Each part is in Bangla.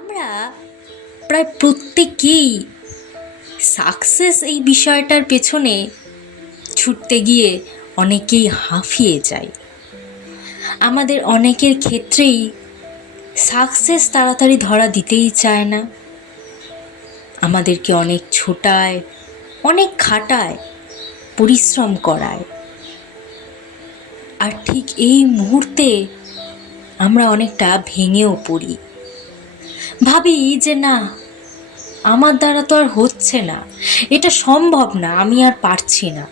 আমরা প্রায় প্রত্যেকেই সাকসেস এই বিষয়টার পেছনে ছুটতে গিয়ে অনেকেই হাঁফিয়ে যায় আমাদের অনেকের ক্ষেত্রেই সাকসেস তাড়াতাড়ি ধরা দিতেই চায় না। আমাদেরকে অনেক ছোটায়, অনেক খাটায়, পরিশ্রম করায়। আর ঠিক এই মুহূর্তে আমরা অনেকটা ভেঙেও পড়ি। ভাবি যে না, আমার দ্বারা তো আর হচ্ছে না। এটা সম্ভব না, আমি আর পারছি না।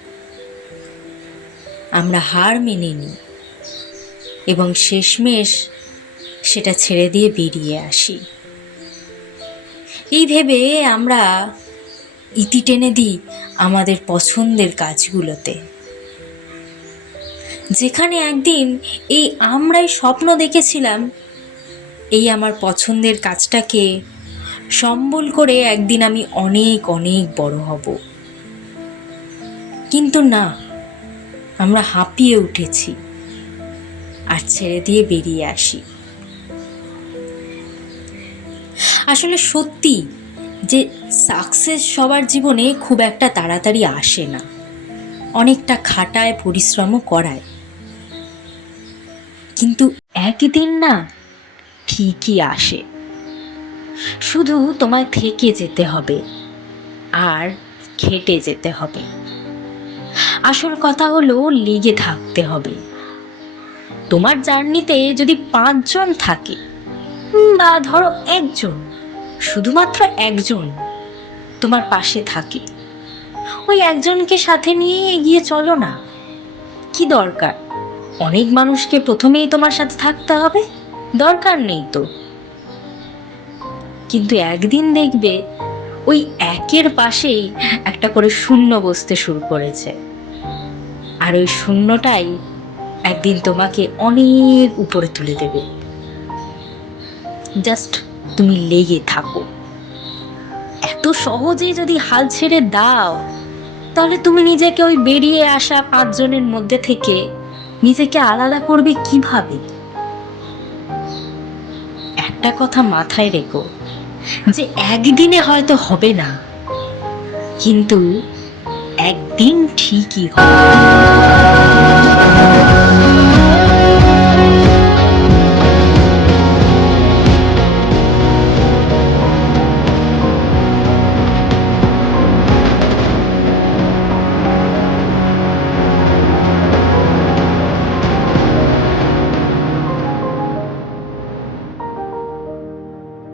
আমরা হার মেনে নিই এবং শেষমেশ সেটা ছেড়ে দিয়ে বেরিয়ে আসি। এই ভেবে আমরা ইতি টেনে দিই আমাদের পছন্দের কাজগুলোতে। যেখানে একদিন এই আমরাই স্বপ্ন দেখেছিলাম এই আমার পছন্দের কাজটাকে সম্বল করে একদিন আমি অনেক অনেক বড় হব। কিন্তু না, আমরা হাঁপিয়ে উঠেছি আর ছেড়ে দিয়ে বেরিয়ে আসি। আসলে সত্যি যে সাকসেস সবার জীবনে খুব একটা তাড়াতাড়ি আসে না। অনেকটা খাটায়, পরিশ্রমও করায়। কিন্তু একই দিন না ঠিকই আসে। শুধু তোমায় থেকে যেতে হবে আর খেটে যেতে হবে। আসল কথা হলো লেগে থাকতে হবে। তোমার জার্নিতে যদি পাঁচজন থাকে বা ধরো একজন, শুধুমাত্র একজন তোমার পাশে থাকে, ওই একজনকে সাথে নিয়ে এগিয়ে চলো না। কি দরকার? অনেক মানুষকে প্রথমেই তোমার সাথে থাকতে হবে। দরকার নেই তো। কিন্তু একদিন দেখবে ওই একের পাশেই একটা করে শূন্য বসতে শুরু করেছে। আর ওই শূন্যটাই একদিন তোমাকে অনেক উপরে তুলে দেবে। জাস্ট তুমি লেগে থাকো। এত সহজে যদি হাল ছেড়ে দাও, তাহলে তুমি নিজেকে ওই বেরিয়ে আসা পাঁচজনের মধ্যে থেকে নিজেকে আলাদা করবে কীভাবে? একটা কথা মাথায় রেখো যে একদিনে হয়তো হবে না কিন্তু একদিন ঠিকই হবে।